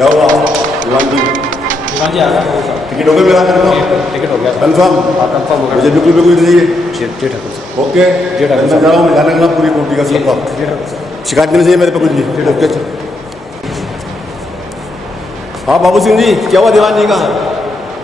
क्या हुआ दीवान जी? दीवान जी आ गया टिकट हो गया मेरा? टिकट हो गया कंफर्म? कंफर्म हो गया मुझे बिल्कुल बिल्कुल चाहिए। जी ठाकुर साहब ओके जी ठाकुर मैं साहब। जा रहा हूँ, ध्यान रखना पूरी ड्यूटी का सबका। जी ठाकुर साहब। शिकायत नहीं चाहिए मेरे पे कुछ भी। ओके चल। हाँ बाबू सिंह जी, क्या हुआ दीवान जी का?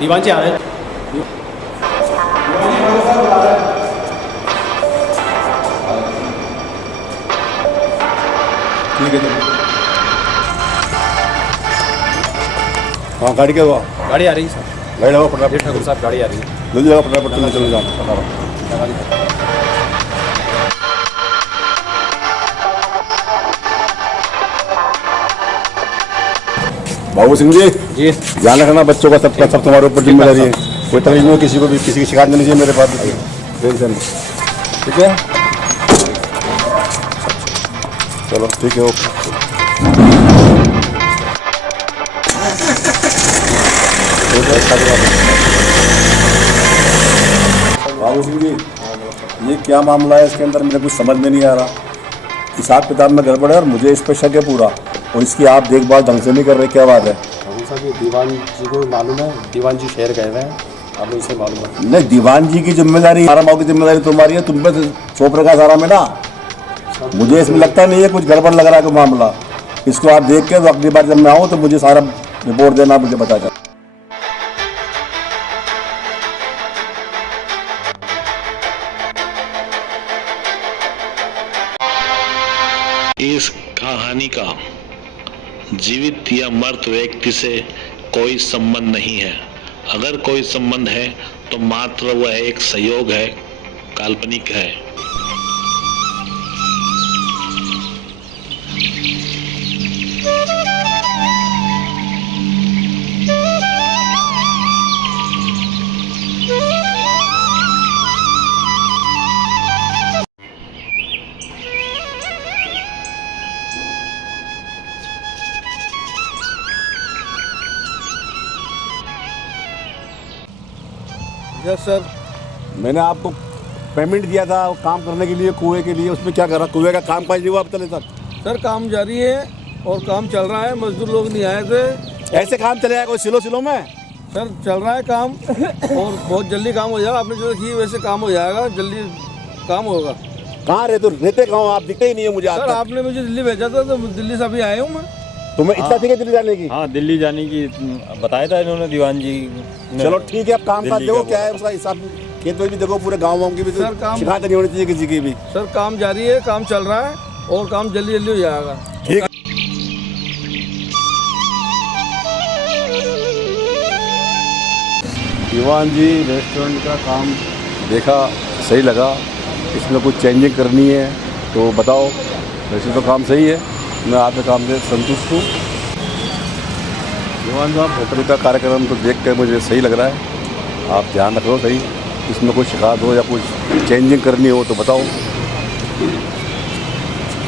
दीवान जी आ रहे हैं। ठीक है चलो। हाँ गाड़ी क्या हुआ? गाड़ी आ रही है सर। गाड़ी लगा जी फटाफट। ठाकुर साहब गाड़ी आ रही है। जल्दी लगा फटाफट, चलो चलो जाओ फटाफट। लगा दी। बाबू सिंह जी जी ध्यान रखना बच्चों का, सबका सब तुम्हारे ऊपर जिम्मेदारी है। कोई तकलीफ नहीं हो किसी को भी, किसी की शिकायत नहीं चाहिए मेरे पास। टेंशन नहीं, ठीक है? चलो ठीक है ओके। बाबू सिंह जी ये क्या मामला है? इसके अंदर मुझे कुछ समझ में नहीं आ रहा। हिसाब किताब में गड़बड़ है और मुझे इस पर शक है पूरा, और इसकी आप देखभाल ढंग से नहीं कर रहे, क्या बात है? ठाकुर साहब ये दीवान जी को मालूम है, दीवान जी शहर गए हुए हैं, आपको इसे मालूम है। नहीं, दीवान जी की जिम्मेदारी, सारा माओ की जिम्मेदारी तुम्हारी है, तुम पे सौंप रखा सारा में ना। मुझे इसमें लगता नहीं है कुछ गड़बड़ लग रहा है कोई मामला। इसको आप देख के तो अगली बार जब मैं आऊँ तो मुझे सारा रिपोर्ट देना, मुझे बता कर। इस कहानी का जीवित या मृत व्यक्ति से कोई संबंध नहीं है। अगर कोई संबंध है तो मात्र वह एक संयोग है, काल्पनिक है। यस सर, मैंने आपको पेमेंट दिया था वो काम करने के लिए, कुएं के लिए, उसमें क्या करा? कुएं का काम काज नहीं हुआ अब तक तक? सर काम जारी है और काम चल रहा है, मजदूर लोग नहीं आए थे। ऐसे काम चलेगा कोई सिलो सिलो में? सर चल रहा है काम और बहुत जल्दी काम हो जाएगा। आपने जो देखी वैसे काम हो जाएगा, जल्दी काम होगा। कहाँ रहते हो? रहते कहाँ हो आप? दिखते ही नहीं है मुझे आज सर तक। आपने मुझे दिल्ली भेजा था तो दिल्ली से अभी आया हूँ मैं। तुम्हें इच्छा थी कि दिल्ली जाने की? हाँ दिल्ली जाने की बताया था इन्होंने, दीवान जी ने। चलो ठीक है, अब काम काज दिल्ली देखो का क्या है उसका हिसाब। खेत में भी देखो, पूरे गाँव वाँव की भी सर, काम- शिकायत नहीं होनी चाहिए किसी की भी। सर काम जारी है, काम चल रहा है और काम जल्दी जल्दी हो जाएगा। ठीक। दीवान जी रेस्टोरेंट का काम देखा, सही लगा। इसमें कुछ चेंजिंग करनी है तो बताओ। वैसे तो काम सही है, मैं आपके काम से संतुष्ट हूँ। दीवान साहब होटल का कार्यक्रम तो देख कर मुझे सही लग रहा है, आप ध्यान रखो सही। इसमें कोई शिकायत हो या कुछ चेंजिंग करनी हो तो बताओ।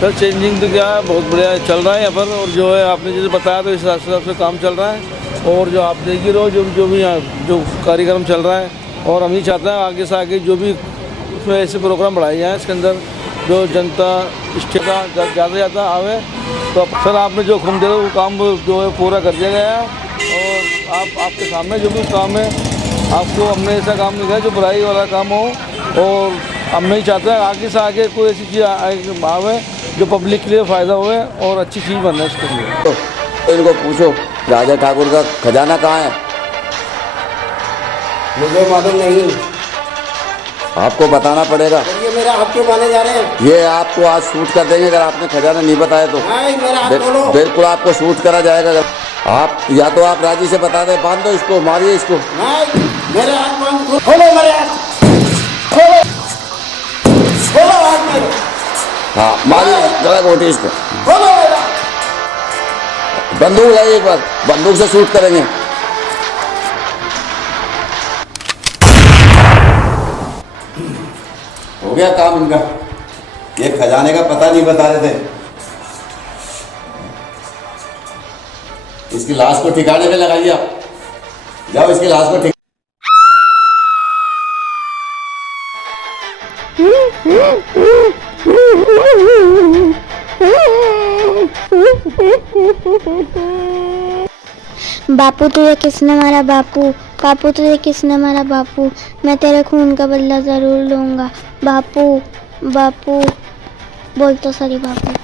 सर चेंजिंग तो क्या है, बहुत बढ़िया चल रहा है यहाँ पर। और जो है आपने जैसे बताया तो इस हिसाब से काम चल रहा है। और जो आप देख ही रहो जो भी यहाँ जो कार्यक्रम चल रहा है, और हम ही चाहते हैं आगे से आगे जो भी उसमें ऐसे प्रोग्राम बढ़ाए जाएँ, इसके अंदर जो जनता इष्टता ज़्यादा आवे। तो सर आपने जो हुक्म दे रहे वो काम जो है पूरा कर दिया गया है। और आपके सामने जो भी काम है, आपको हमने ऐसा काम नहीं किया जो बुराई वाला काम हो। और हम नहीं चाहते हैं आगे से आगे कोई ऐसी चीज़ आवे जो पब्लिक के लिए फ़ायदा हुए और अच्छी चीज़ बनना है इसके लिए। तो इनको पूछो राजा ठाकुर का खजाना कहाँ है? मुझे मालूम नहीं। आपको बताना पड़ेगा। ये मेरा हाथ क्यों माने जा रहे हैं? ये आपको आज शूट कर देंगे अगर आपने खजाना नहीं बताया तो। नहीं, मेरा हाथ खोलो। बिल्कुल आपको शूट करा जाएगा। अगर आप या तो आप राजी से बता दें, बांध दो इसको, मारिए इसको। नहीं, मेरे हाथ बांध दो। खोलो मेरे हाथ, खोलो, खोलो हाथ मेरे। हाँ मारिए, जरा घोटी इसको। खोलो मेरा। बंदूक लाइए एक बार, बंदूक से शूट करेंगे। हो गया काम इनका। ये खजाने का पता नहीं बता रहे थे। इसकी लाश को ठिकाने पे लगाइए आप। जाओ इसकी लाश को बापू तुझे किसने मारा बापू, बापू तुझे किसने मारा बापू, मैं तेरे खून का बदला ज़रूर लूँगा बापू, बापू बोल तो सही बापू।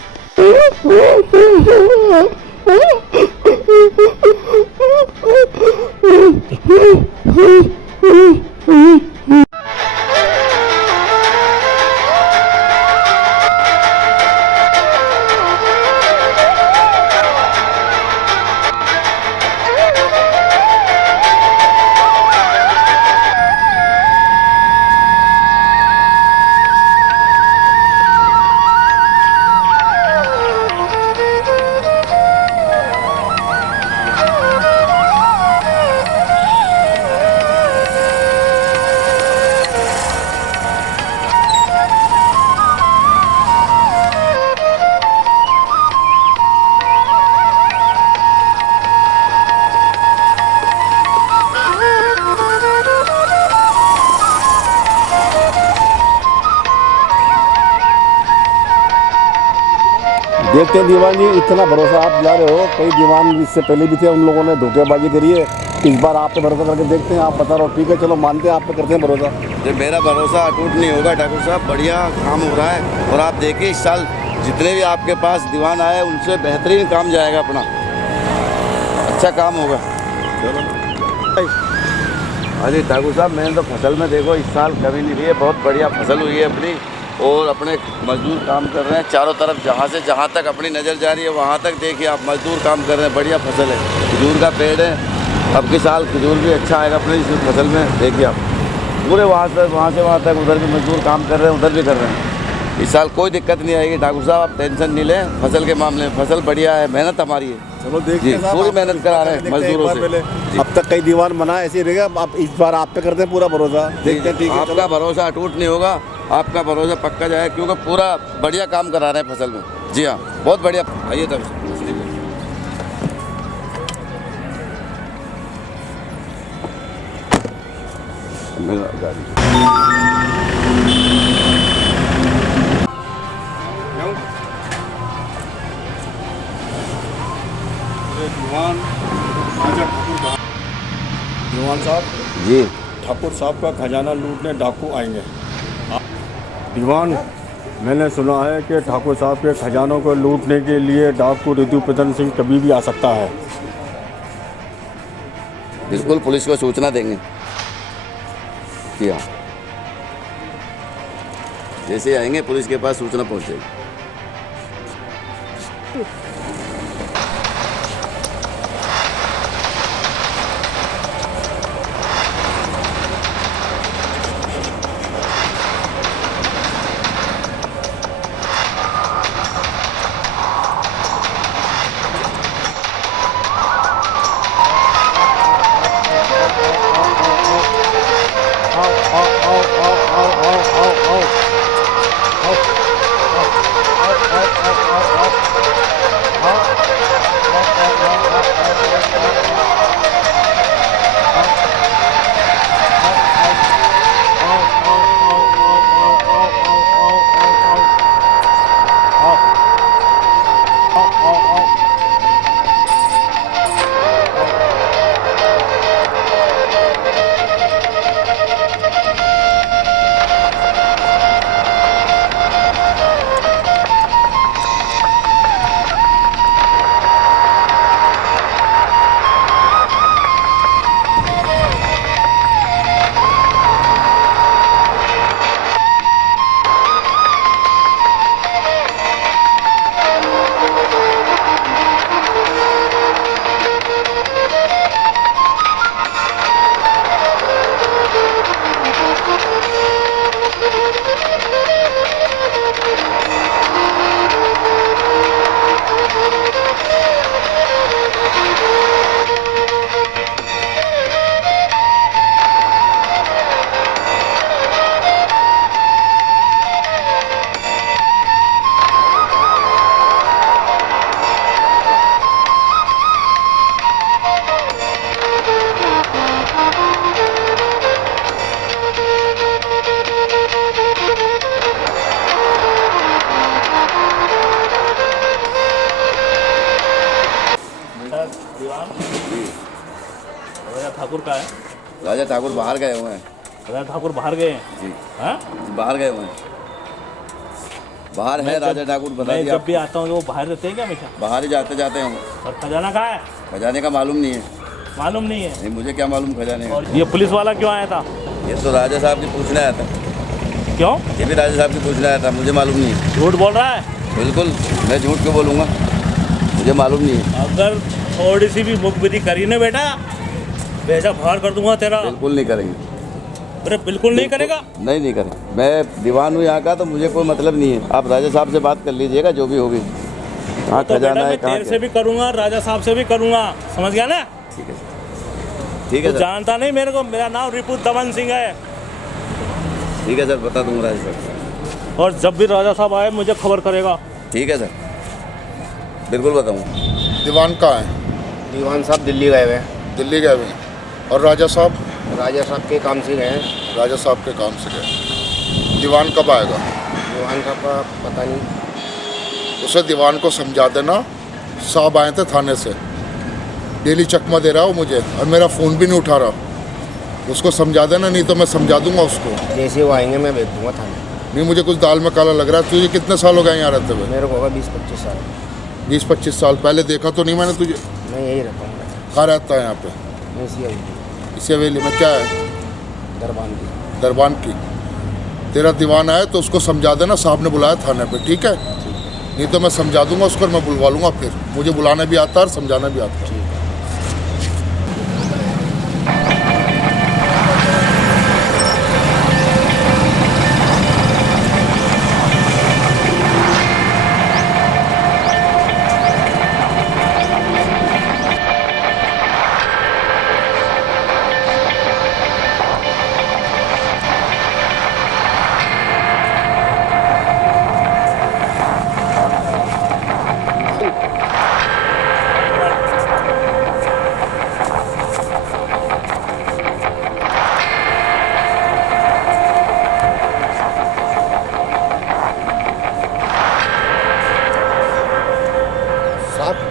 देखते हैं दीवान जी, इतना भरोसा आप जा रहे हो, कई दीवान इससे पहले भी थे, उन लोगों ने धोखेबाजी करी है, इस बार आप पे भरोसा करके देखते हैं। आप बता रहे हो, ठीक है चलो मानते हैं, आप पे करते हैं भरोसा। ये मेरा भरोसा अटूट नहीं होगा ठाकुर साहब, बढ़िया काम हो रहा है। और आप देखिए इस साल जितने भी आपके पास दीवान आए उनसे बेहतरीन काम जाएगा अपना, अच्छा काम होगा। चलो अरे ठाकुर साहब, मैंने तो फसल में देखो इस साल कभी नहीं रही है, बहुत बढ़िया फसल हुई है अपनी। और अपने मजदूर काम कर रहे हैं चारों तरफ, जहाँ तक अपनी नज़र जा रही है वहाँ तक देखिए आप, मजदूर काम कर रहे हैं, बढ़िया फसल है। खजूर का पेड़ है, अब के साल खजूर भी अच्छा आएगा अपने इस फसल में। देखिए आप पूरे वहाँ से वहाँ तक उधर भी मजदूर काम कर रहे हैं, उधर भी कर रहे हैं। इस साल कोई दिक्कत नहीं आएगी ठाकुर साहब, आप टेंशन नहीं लें फसल के मामले में। फसल बढ़िया है, मेहनत हमारी है। चलो देखते हैं, पूरी मेहनत करा रहे हैं मजदूरों से। अब तक कई दीवान बना ऐसे ही रहेगा, आप इस बार आप पे करते हैं पूरा भरोसा। देखते हैं, ठीक है आपका भरोसा अटूट नहीं होगा, आपका भरोसा पक्का जाए, क्योंकि पूरा बढ़िया काम करा रहे हैं फसल में। जी हाँ, बहुत बढ़िया। आइए तब मेरा गाड़ी दीवान साहब जी, ठाकुर साहब का खजाना लूटने डाकू आएंगे। दीवान, मैंने सुना है कि ठाकुर साहब के खजानों को लूटने के लिए डाकू रितुप्रधान सिंह कभी भी आ सकता है। बिल्कुल पुलिस को सूचना देंगे। जी हाँ, जैसे आएंगे पुलिस के पास सूचना पहुंचेगी। राजा ठाकुर का है? राजा ठाकुर बाहर गए हुए हैं राजा ठाकुर बाहर गए हैं? जी, हाँ? बाहर गए हुए हैं, बाहर है राजा ठाकुर, बता मैं दिया जब भी आता हूँ तो वो बाहर रहते हैं क्या हमेशा? बाहर ही जाते जाते हैं। और खजाना कहाँ है? खजाने का मालूम नहीं है, मालूम नहीं है। नहीं मुझे क्या मालूम खजाने का। और ये पुलिस वाला क्यों आया था? ये तो राजा साहब की पूछने आया था, क्यों? ये भी राजा साहब की पूछने आया था, मुझे मालूम नहीं है। झूठ बोल रहा है? बिल्कुल, मैं झूठ क्यों बोलूँगा, मुझे मालूम नहीं है। अगर थोड़ी सी भी मुखबिरी करी ना बेटा, बेजा फाड़ कर दूंगा तेरा। बिल्कुल नहीं करेंगे। अरे बिल्कुल नहीं करेगा? नहीं करेंगे। मैं दीवान हूँ यहाँ का, तो मुझे कोई मतलब नहीं है। आप राजा साहब से बात कर लीजिएगा जो भी होगी। हाँ तो खजाना बेटा है मैं कहाँ तेरे से भी करूँगा, राजा साहब से भी करूँगा, समझ गया ना? ठीक है ठीक है तू सर, जानता नहीं मेरे को, मेरा नाम रिपु दमन सिंह है। ठीक है सर, बता दूँगा राजा साहब। और जब भी राजा साहब आए मुझे खबर करेगा। ठीक है सर, बिल्कुल बताऊँगा। दीवान कहाँ है? दीवान साहब दिल्ली गए हुए हैं। दिल्ली गए हुए हैं। और राजा साहब? राजा साहब के काम से गए हैं। राजा साहब के काम से गए। दीवान कब आएगा? दीवान साहब का पता नहीं। उसे दीवान को समझा देना, साहब आए थे थाने से, डेली चकमा दे रहा हो मुझे और मेरा फ़ोन भी नहीं उठा रहा। उसको समझा देना, नहीं तो मैं समझा दूंगा उसको। जैसे वो आएंगे मैं भेज दूंगा थाने। नहीं, मुझे कुछ दाल में काला लग रहा है। तुझे कितने साल हो गए यहाँ रहते हुए? मेरे को होगा 20-25 साल। 20-25 साल पहले देखा तो नहीं मैंने तुझे। मैं यही रहता हूँ। कहाँ रहता है यहाँ पे? मैं इसी हवेली, इसी हवेली में क्या है? दरबान की। दरबान की। तेरा दीवान आया तो उसको समझा देना, साहब ने बुलाया थाने पे, ठीक है? नहीं तो मैं समझा दूंगा उसको और मैं बुलवा लूँगा। फिर मुझे बुलाना भी आता है और समझाना भी आता है।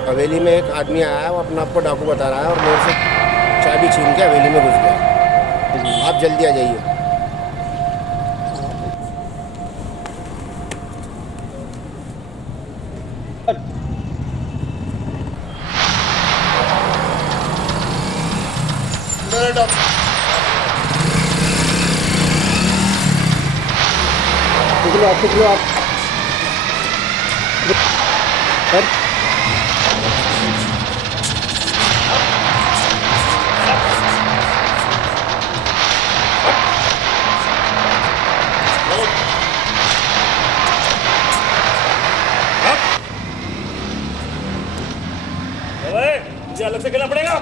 हवेली में एक आदमी आया है, वो अपना आपको डाकू बता रहा है और मेरे से चाबी छीन के हवेली में घुस गया। आप जल्दी आ जाइए। मुझे अलग से खेलना पड़ेगा।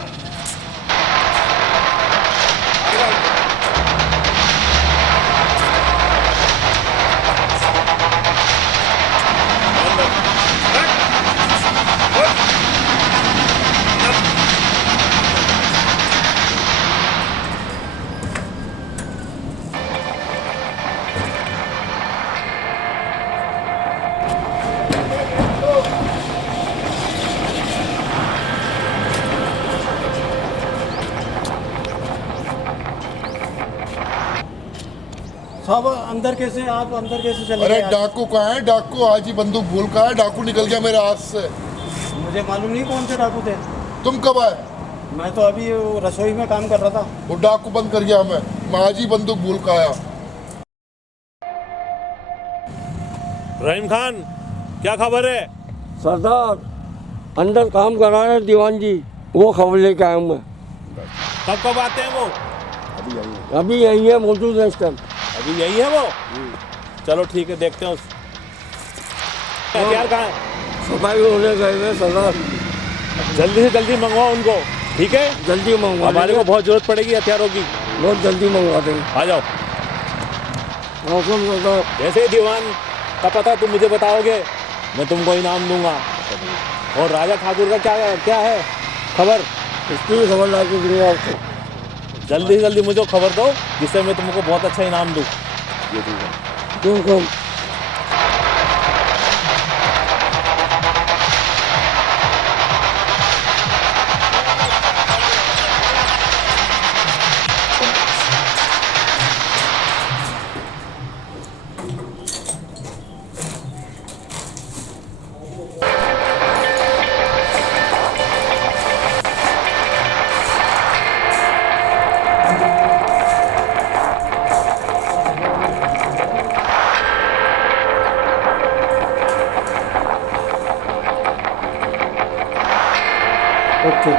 साहब अंदर कैसे, आप अंदर कैसे चले अरे गए? डाकू कहाँ है? डाकू आज ही बंदूक भूल का है। डाकू निकल गया मेरे हाथ से। मुझे मालूम नहीं कौन से डाकू थे। तुम कब आए? मैं तो अभी वो रसोई में काम कर रहा था। वो डाकू बंद कर गया हमें। मैं आज ही बंदूक भूल का आया। रहीम खान, क्या खबर है? सरदार अंदर काम कर रहा है दीवान जी, वो खबर लेके आया हूँ मैं। कब कब आते हैं वो? अभी यही है, मौजूद है इस टाइम। अभी यही है वो? चलो ठीक है, देखते हैं उस हथियार कहाँ है। सफाई होने गए हुए सरदार, जल्दी से जल्दी मंगवाओ उनको, ठीक है? जल्दी मंगवा हमारे को बहुत जरूरत पड़ेगी हथियारों की। बहुत जल्दी मंगवा देंगे। आ जाओ। सरदार जैसे ही दीवान का पता तुम मुझे बताओगे, मैं तुमको इनाम दूंगा। और राजा ठाकुर का क्या क्या है खबर? इसकी भी खबर ला के दूंगा आपको। जल्दी से जल्दी मुझे खबर दो, जिससे मैं तुमको बहुत अच्छा इनाम दूँ। क्यों? ओके